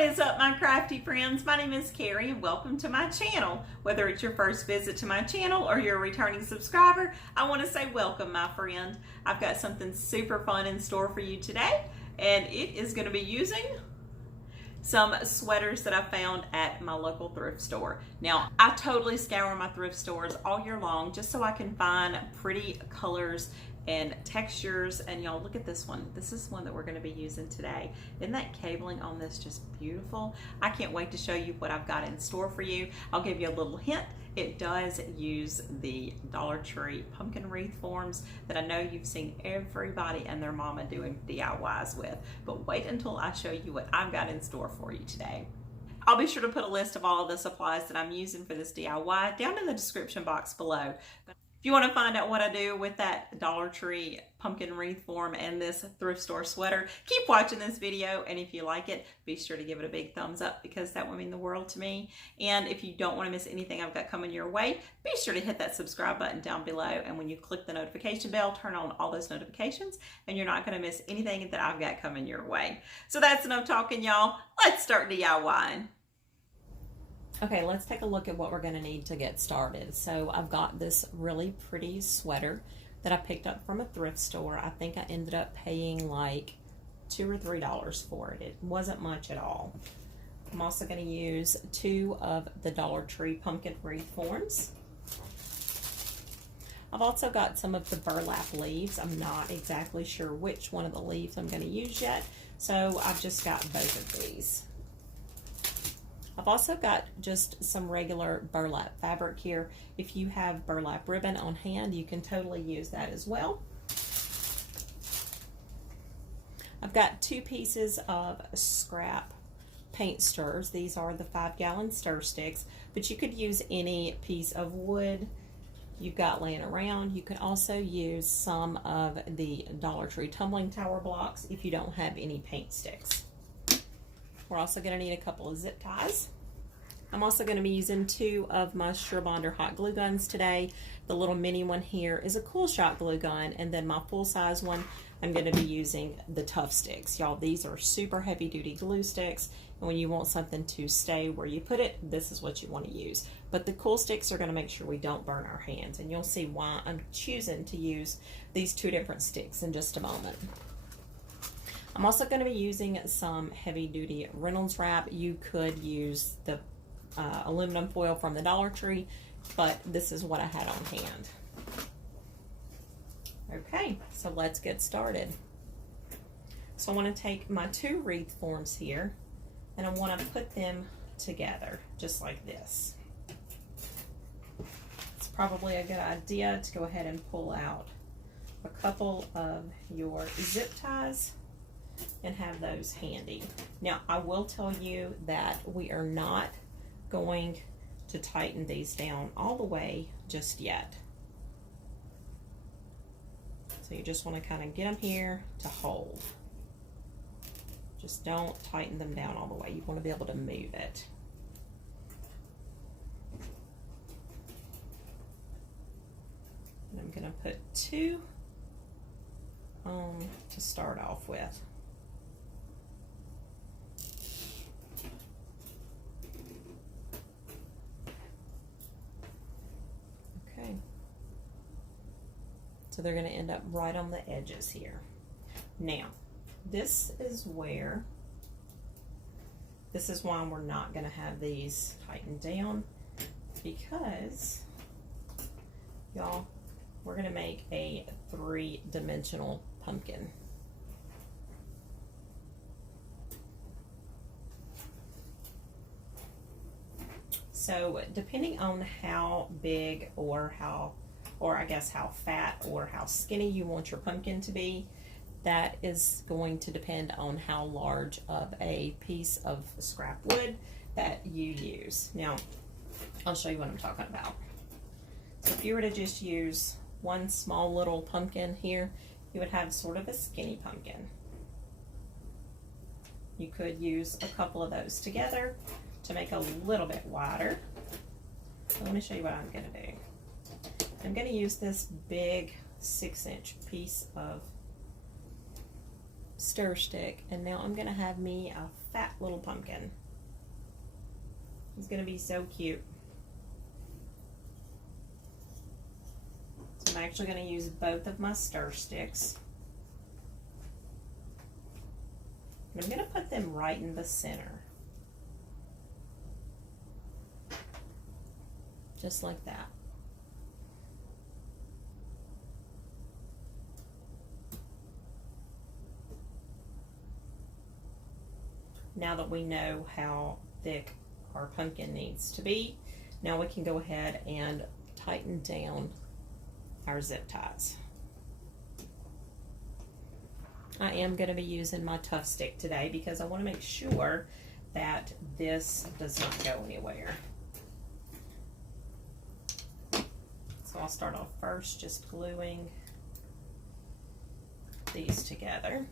What is up, my crafty friends? My name is Carrie and welcome to my channel. Whether it's your first visit to my channel or you're a returning subscriber, I want to say welcome, my friend. I've got something super fun in store for you today, and it is going to be using some sweaters that I found at my local thrift store. Now, I totally scour my thrift stores all year long just so I can find pretty colors and textures. And y'all, look at this one. This is one that we're going to be using today. Isn't that cabling on this just beautiful? I can't wait to show you what I've got in store for you. I'll give you a little hint. It does use the Dollar Tree pumpkin wreath forms that I know you've seen everybody and their mama doing DIYs with. But wait until I show you what I've got in store for you today. I'll be sure to put a list of all of the supplies that I'm using for this DIY down in the description box below. If you want to find out what I do with that Dollar Tree pumpkin wreath form and this thrift store sweater, keep watching this video, and if you like it, be sure to give it a big thumbs up because that would mean the world to me. And if you don't want to miss anything I've got coming your way, be sure to hit that subscribe button down below, and when you click the notification bell, turn on all those notifications and you're not going to miss anything that I've got coming your way. So that's enough talking, y'all. Let's start DIYing. Okay, let's take a look at what we're going to need to get started. So I've got this really pretty sweater that I picked up from a thrift store. I think I ended up paying like $2 or $3 for it. It wasn't much at all. I'm also going to use 2 of the Dollar Tree pumpkin wreath forms. I've also got some of the burlap leaves. I'm not exactly sure which one of the leaves I'm going to use yet, so I've just got both of these. I've also got just some regular burlap fabric here. If you have burlap ribbon on hand, you can totally use that as well. I've got 2 pieces of scrap paint stirrers. These are the 5-gallon stir sticks, but you could use any piece of wood you've got laying around. You can also use some of the Dollar Tree tumbling tower blocks if you don't have any paint sticks. We're also going to need a couple of zip ties. I'm also going to be using 2 of my Sure Bonder hot glue guns today. The little mini one here is a Cool Shot glue gun, and then my full-size one, I'm going to be using the Tough Sticks. Y'all, these are super heavy-duty glue sticks, and when you want something to stay where you put it, this is what you want to use. But the Cool Sticks are going to make sure we don't burn our hands, and you'll see why I'm choosing to use these 2 different sticks in just a moment. I'm also going to be using some heavy-duty Reynolds wrap. You could use the aluminum foil from the Dollar Tree, but this is what I had on hand. Okay, so let's get started. So I want to take my 2 wreath forms here, and I want to put them together just like this. It's probably a good idea to go ahead and pull out a couple of your zip ties and have those handy. Now, I will tell you that we are not going to tighten these down all the way just yet. So you just want to kind of get them here to hold. Just don't tighten them down all the way. You want to be able to move it. And I'm going to put 2 on to start off with. So they're going to end up right on the edges here. Now, this is why we're not going to have these tightened down, because, y'all, we're going to make a 3-dimensional pumpkin. So depending on how big or I guess how fat or how skinny you want your pumpkin to be, that is going to depend on how large of a piece of scrap wood that you use. Now, I'll show you what I'm talking about. So if you were to just use one small little pumpkin here, you would have sort of a skinny pumpkin. You could use a couple of those together to make a little bit wider. So let me show you what I'm going to do. I'm going to use this big 6-inch piece of stir stick, and now I'm gonna have me a fat little pumpkin. He's gonna be so cute. So I'm actually gonna use both of my stir sticks. And I'm gonna put them right in the center. Just like that. Now that we know how thick our pumpkin needs to be, now we can go ahead and tighten down our zip ties. I am going to be using my Tough Stick today because I want to make sure that this does not go anywhere. So I'll start off first just gluing these together.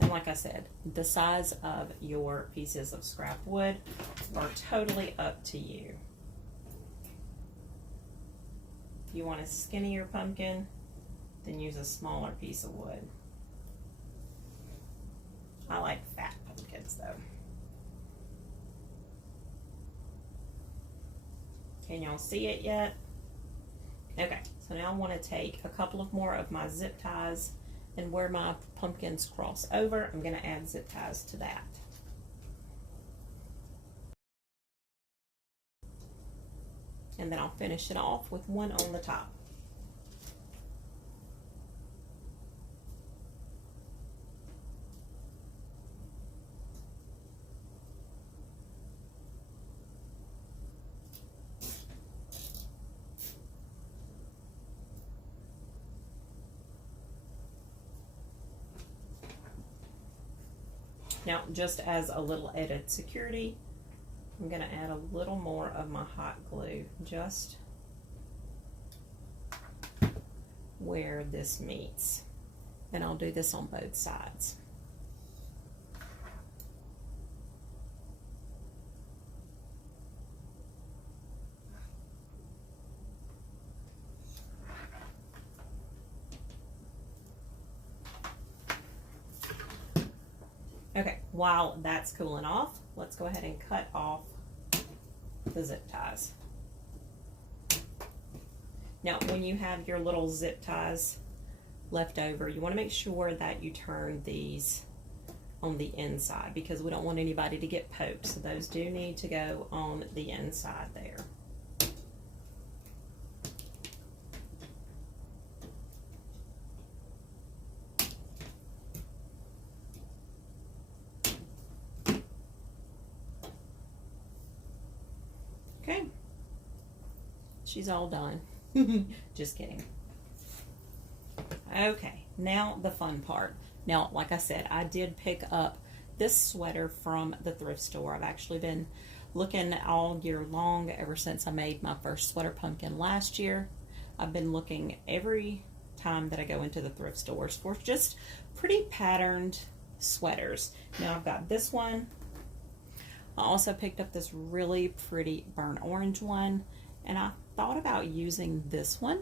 And like I said, the size of your pieces of scrap wood are totally up to you. If you want a skinnier pumpkin, then use a smaller piece of wood. I like fat pumpkins though. Can y'all see it yet? Okay, so now I want to take a couple of more of my zip ties, and where my pumpkins cross over, I'm going to add zip ties to that. And then I'll finish it off with one on the top. Now, just as a little added security, I'm going to add a little more of my hot glue just where this meets. And I'll do this on both sides. Okay, while that's cooling off, let's go ahead and cut off the zip ties. Now, when you have your little zip ties left over, you want to make sure that you turn these on the inside because we don't want anybody to get poked. So those do need to go on the inside there. Okay, she's all done. Just kidding. Okay, now the fun part. Now, like I said, I did pick up this sweater from the thrift store. I've actually been looking all year long ever since I made my first sweater pumpkin last year. I've been looking every time that I go into the thrift stores for just pretty patterned sweaters. Now I've got this one. I also picked up this really pretty burnt orange one, and I thought about using this one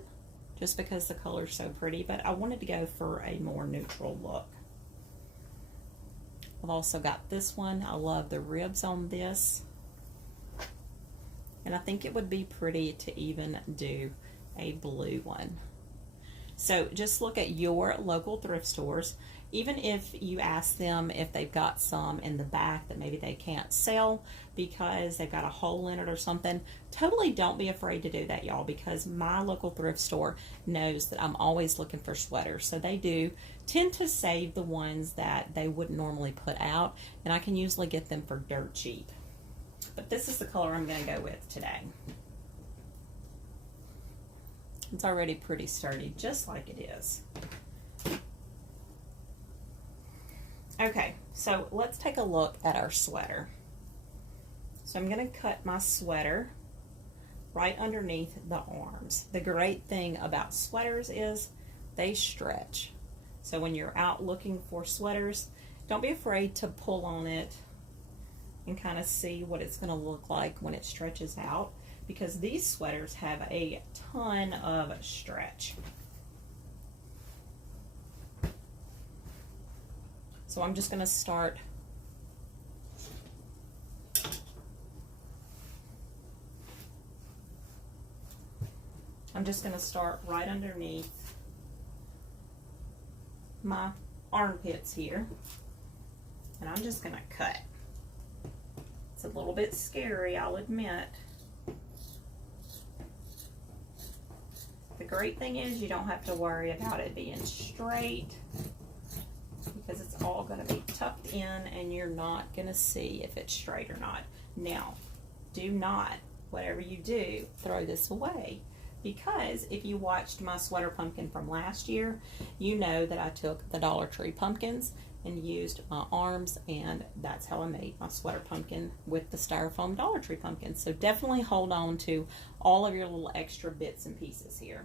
just because the color's so pretty, but I wanted to go for a more neutral look. I've also got this one. I love the ribs on this, and I think it would be pretty to even do a blue one. So just look at your local thrift stores. Even if you ask them if they've got some in the back that maybe they can't sell because they've got a hole in it or something, totally don't be afraid to do that, y'all, because my local thrift store knows that I'm always looking for sweaters. So they do tend to save the ones that they wouldn't normally put out, and I can usually get them for dirt cheap. But this is the color I'm going to go with today. It's already pretty sturdy, just like it is. Okay, so let's take a look at our sweater. So I'm going to cut my sweater right underneath the arms. The great thing about sweaters is they stretch. So when you're out looking for sweaters, don't be afraid to pull on it and kind of see what it's going to look like when it stretches out, because these sweaters have a ton of stretch. So I'm just going to start right underneath my armpits here, and I'm just going to cut. It's a little bit scary, I'll admit. The great thing is you don't have to worry about it being straight, because it's all going to be tucked in and you're not going to see if it's straight or not. Now, do not, whatever you do, throw this away, because if you watched my sweater pumpkin from last year, you know that I took the Dollar Tree pumpkins and used my arms, and that's how I made my sweater pumpkin with the styrofoam Dollar Tree pumpkin. So definitely hold on to all of your little extra bits and pieces here.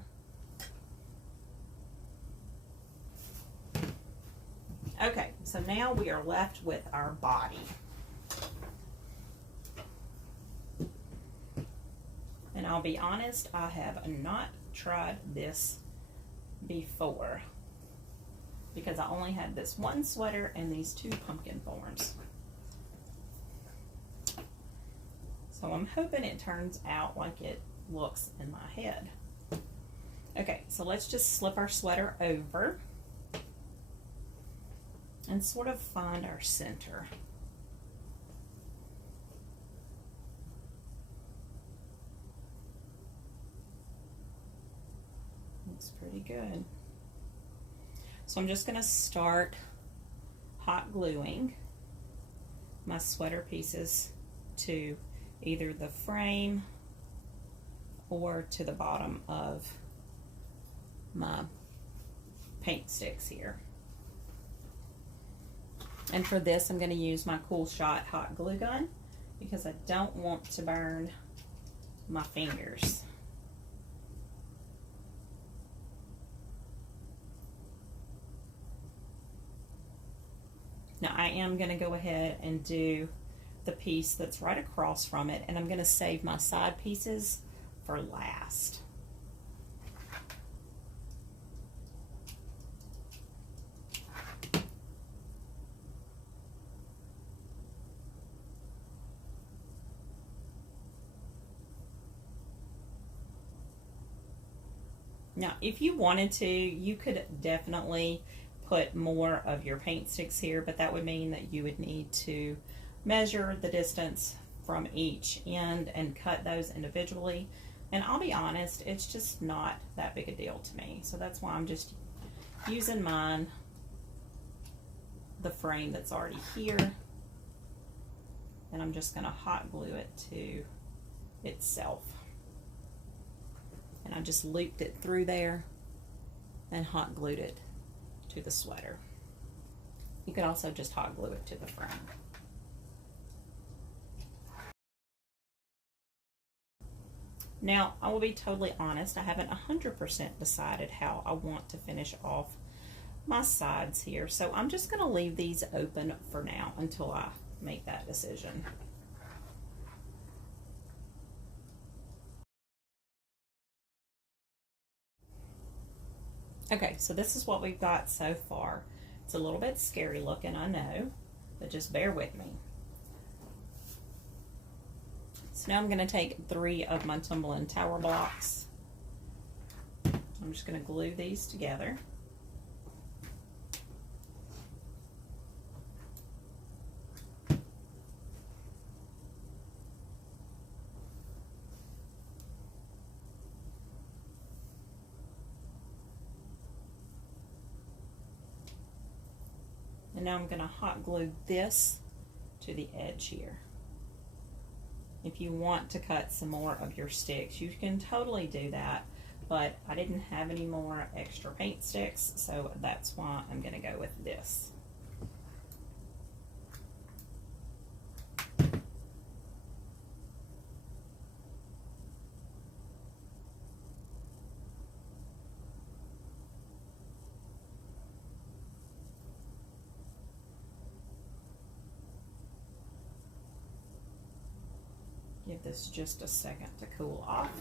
Okay, so now we are left with our body. And I'll be honest, I have not tried this before, because I only had this one sweater and these two pumpkin forms. So I'm hoping it turns out like it looks in my head. Okay, so let's just slip our sweater over and sort of find our center. Looks pretty good. So I'm just going to start hot gluing my sweater pieces to either the frame or to the bottom of my paint sticks here. And for this, I'm going to use my Cool Shot hot glue gun, because I don't want to burn my fingers. Now I am going to go ahead and do the piece that's right across from it, and I'm going to save my side pieces for last. Now, if you wanted to, you could definitely put more of your paint sticks here, but that would mean that you would need to measure the distance from each end and cut those individually. And I'll be honest, it's just not that big a deal to me. So that's why I'm just using mine, the frame that's already here, and I'm just going to hot glue it to itself. And I just looped it through there and hot glued it to the sweater. You could also just hot glue it to the frame. Now, I will be totally honest, I haven't 100% decided how I want to finish off my sides here. So I'm just going to leave these open for now until I make that decision. Okay, so this is what we've got so far. It's a little bit scary looking, I know, but just bear with me. So now I'm going to take 3 of my Tumbling tower blocks. I'm just going to glue these together. And now I'm going to hot glue this to the edge here. If you want to cut some more of your sticks, you can totally do that, but I didn't have any more extra paint sticks, so that's why I'm going to go with this. Give this just a second to cool off.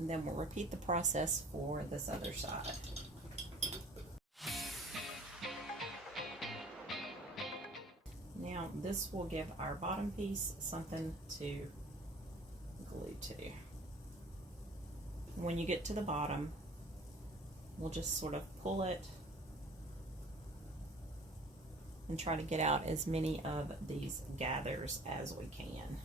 And then we'll repeat the process for this other side. Now this will give our bottom piece something to glue to. When you get to the bottom, we'll just sort of pull it and try to get out as many of these gathers as we can.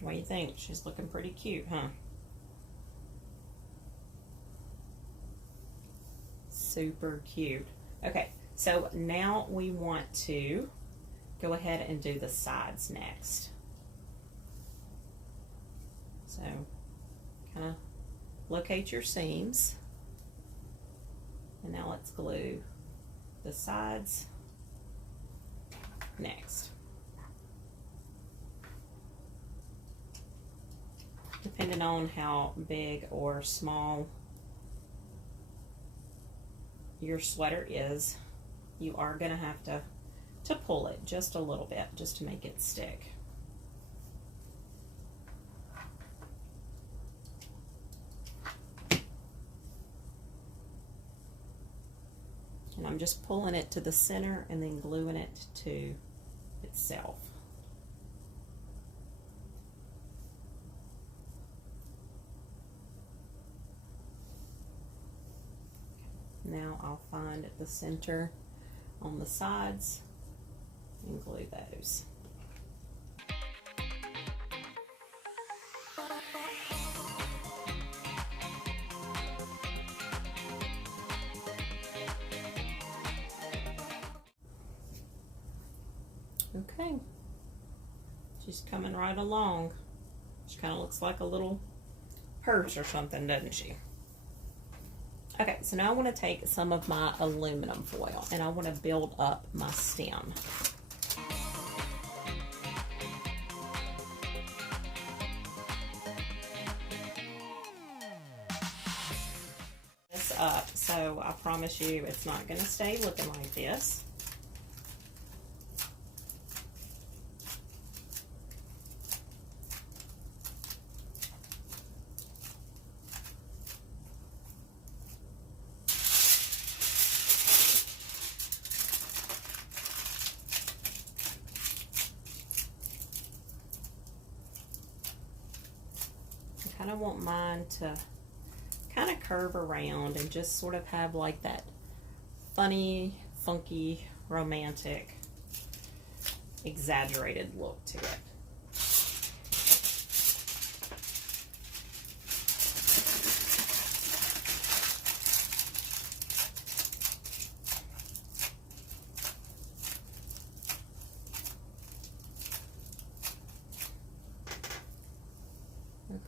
What do you think? She's looking pretty cute, huh? Super cute. Okay, so now we want to go ahead and do the sides next. So kind of locate your seams. And now let's glue the sides next. Depending on how big or small your sweater is, you are going to have to pull it just a little bit just to make it stick. And I'm just pulling it to the center and then gluing it to itself. Now I'll find the center on the sides and glue those. Okay, she's coming right along. She kind of looks like a little purse or something, doesn't she? Okay, so now I want to take some of my aluminum foil and I want to build up my stem. This up, so I promise you it's not going to stay looking like this. I want mine to kind of curve around and just sort of have like that funny, funky, romantic, exaggerated look to it.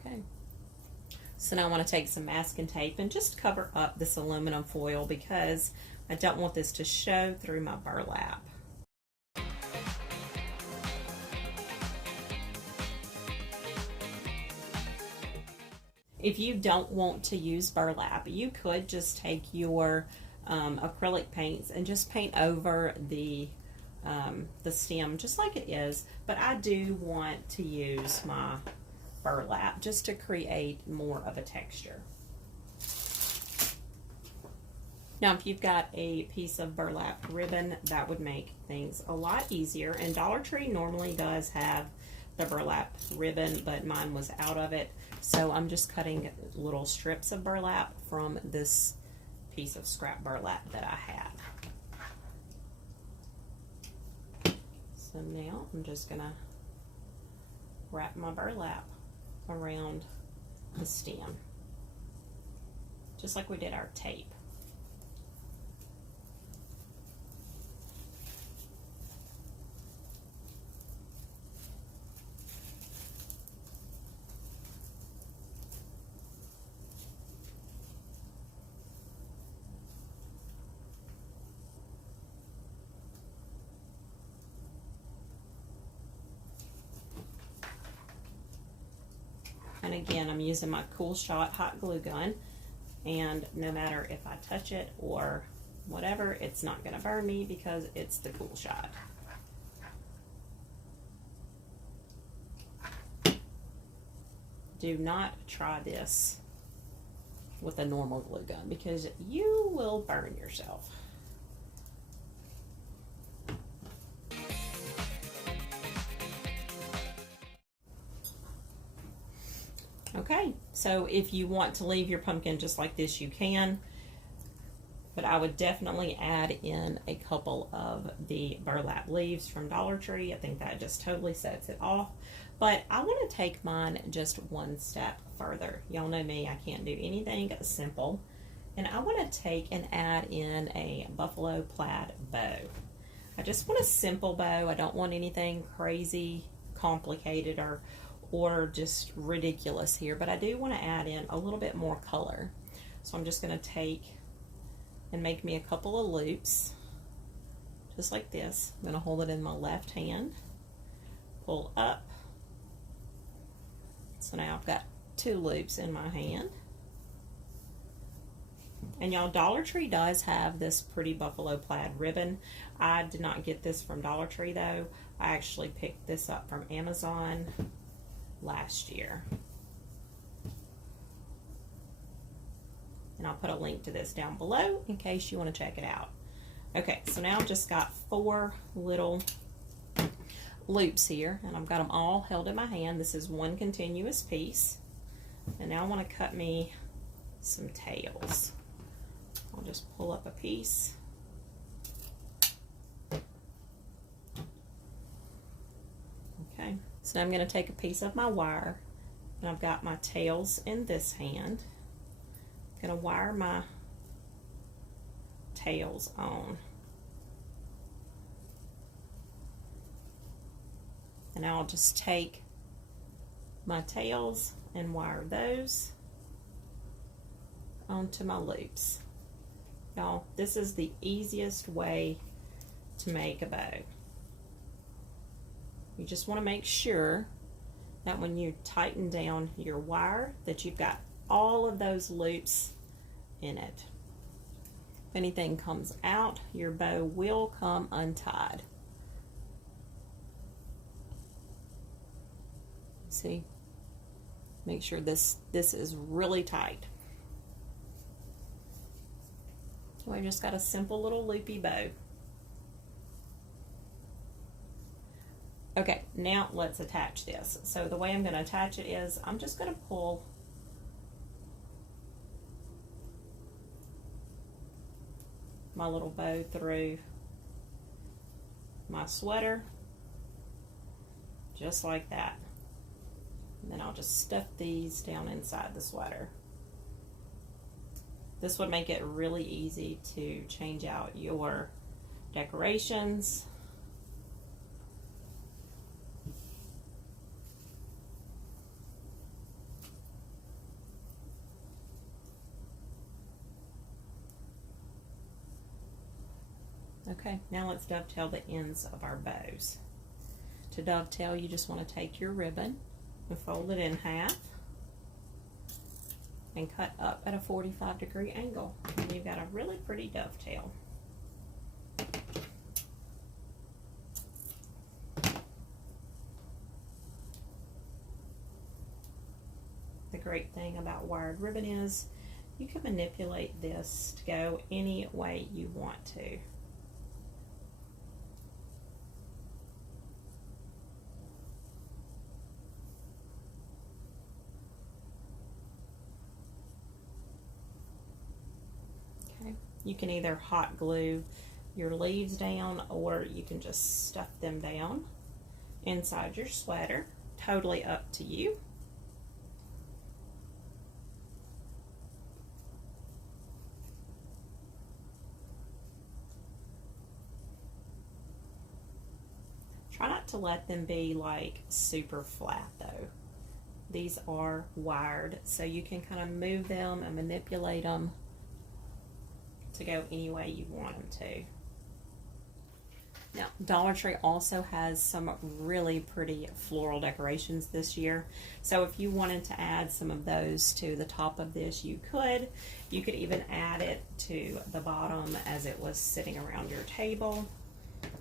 Okay. So now I want to take some masking tape and just cover up this aluminum foil because I don't want this to show through my burlap. If you don't want to use burlap, you could just take your acrylic paints and just paint over the stem just like it is, but I do want to use my burlap just to create more of a texture. Now if you've got a piece of burlap ribbon, that would make things a lot easier, and Dollar Tree normally does have the burlap ribbon, but mine was out of it, so I'm just cutting little strips of burlap from this piece of scrap burlap that I had. So now I'm just gonna wrap my burlap around the stem, just like we did our tape. And again, I'm using my Cool Shot hot glue gun, and no matter if I touch it or whatever, it's not going to burn me because it's the Cool Shot. Do not try this with a normal glue gun because you will burn yourself. Okay, so if you want to leave your pumpkin just like this, you can, but I would definitely add in a couple of the burlap leaves from Dollar Tree. I think that just totally sets it off. But I want to take mine just one step further. Y'all know me, I can't do anything simple. And I want to take and add in a buffalo plaid bow. I just want a simple bow. I don't want anything crazy, complicated, or just ridiculous here. But I do want to add in a little bit more color. So I'm just going to take and make me a couple of loops, just like this. I'm going to hold it in my left hand, pull up. So now I've got 2 loops in my hand. And y'all, Dollar Tree does have this pretty buffalo plaid ribbon. I did not get this from Dollar Tree though. I actually picked this up from Amazon last year. And I'll put a link to this down below in case you want to check it out. Okay, so now I've just got 4 little loops here, and I've got them all held in my hand. This is one continuous piece. And now I want to cut me some tails. I'll just pull up a piece. Okay, so I'm going to take a piece of my wire, and I've got my tails in this hand. I'm going to wire my tails on. And I'll just take my tails and wire those onto my loops. Y'all, this is the easiest way to make a bow. You just want to make sure that when you tighten down your wire that you've got all of those loops in it. If anything comes out, your bow will come untied. See? Make sure this is really tight. So I just got a simple little loopy bow. Okay, now let's attach this. So the way I'm going to attach it is I'm just going to pull my little bow through my sweater, just like that. And then I'll just stuff these down inside the sweater. This would make it really easy to change out your decorations. Okay, now let's dovetail the ends of our bows. To dovetail, you just want to take your ribbon and fold it in half and cut up at a 45-degree angle. And you've got a really pretty dovetail. The great thing about wired ribbon is you can manipulate this to go any way you want to. You can either hot glue your leaves down, or you can just stuff them down inside your sweater. Totally up to you. Try not to let them be like super flat though. These are wired, so you can kind of move them and manipulate them to go any way you want them to. Now, Dollar Tree also has some really pretty floral decorations this year. So if you wanted to add some of those to the top of this, you could. You could even add it to the bottom as it was sitting around your table.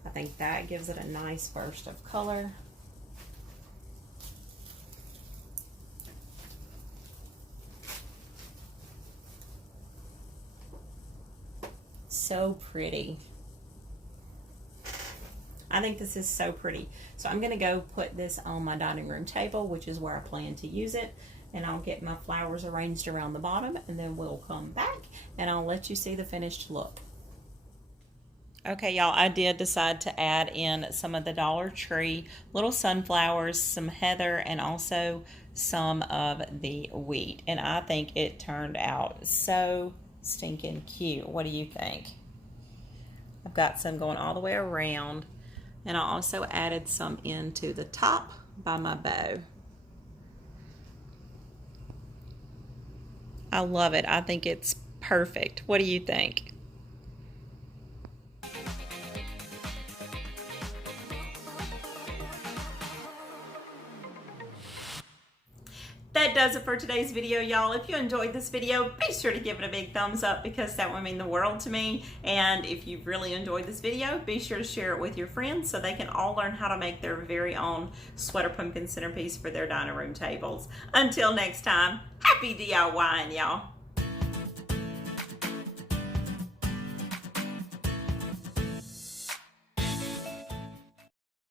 I think that gives it a nice burst of color. So pretty. I think this is so pretty. So I'm going to go put this on my dining room table, which is where I plan to use it. And I'll get my flowers arranged around the bottom, and then we'll come back and I'll let you see the finished look. Okay, y'all, I did decide to add in some of the Dollar Tree little sunflowers, some heather, and also some of the wheat. And I think it turned out so stinking cute. What do you think? I've got some going all the way around, and I also added some into the top by my bow. I love it. I think it's perfect. What do you think? That does it for today's video, y'all. If you enjoyed this video, be sure to give it a big thumbs up because that would mean the world to me. And if you've really enjoyed this video, be sure to share it with your friends so they can all learn how to make their very own sweater pumpkin centerpiece for their dining room tables. Until next time, happy DIYing, y'all.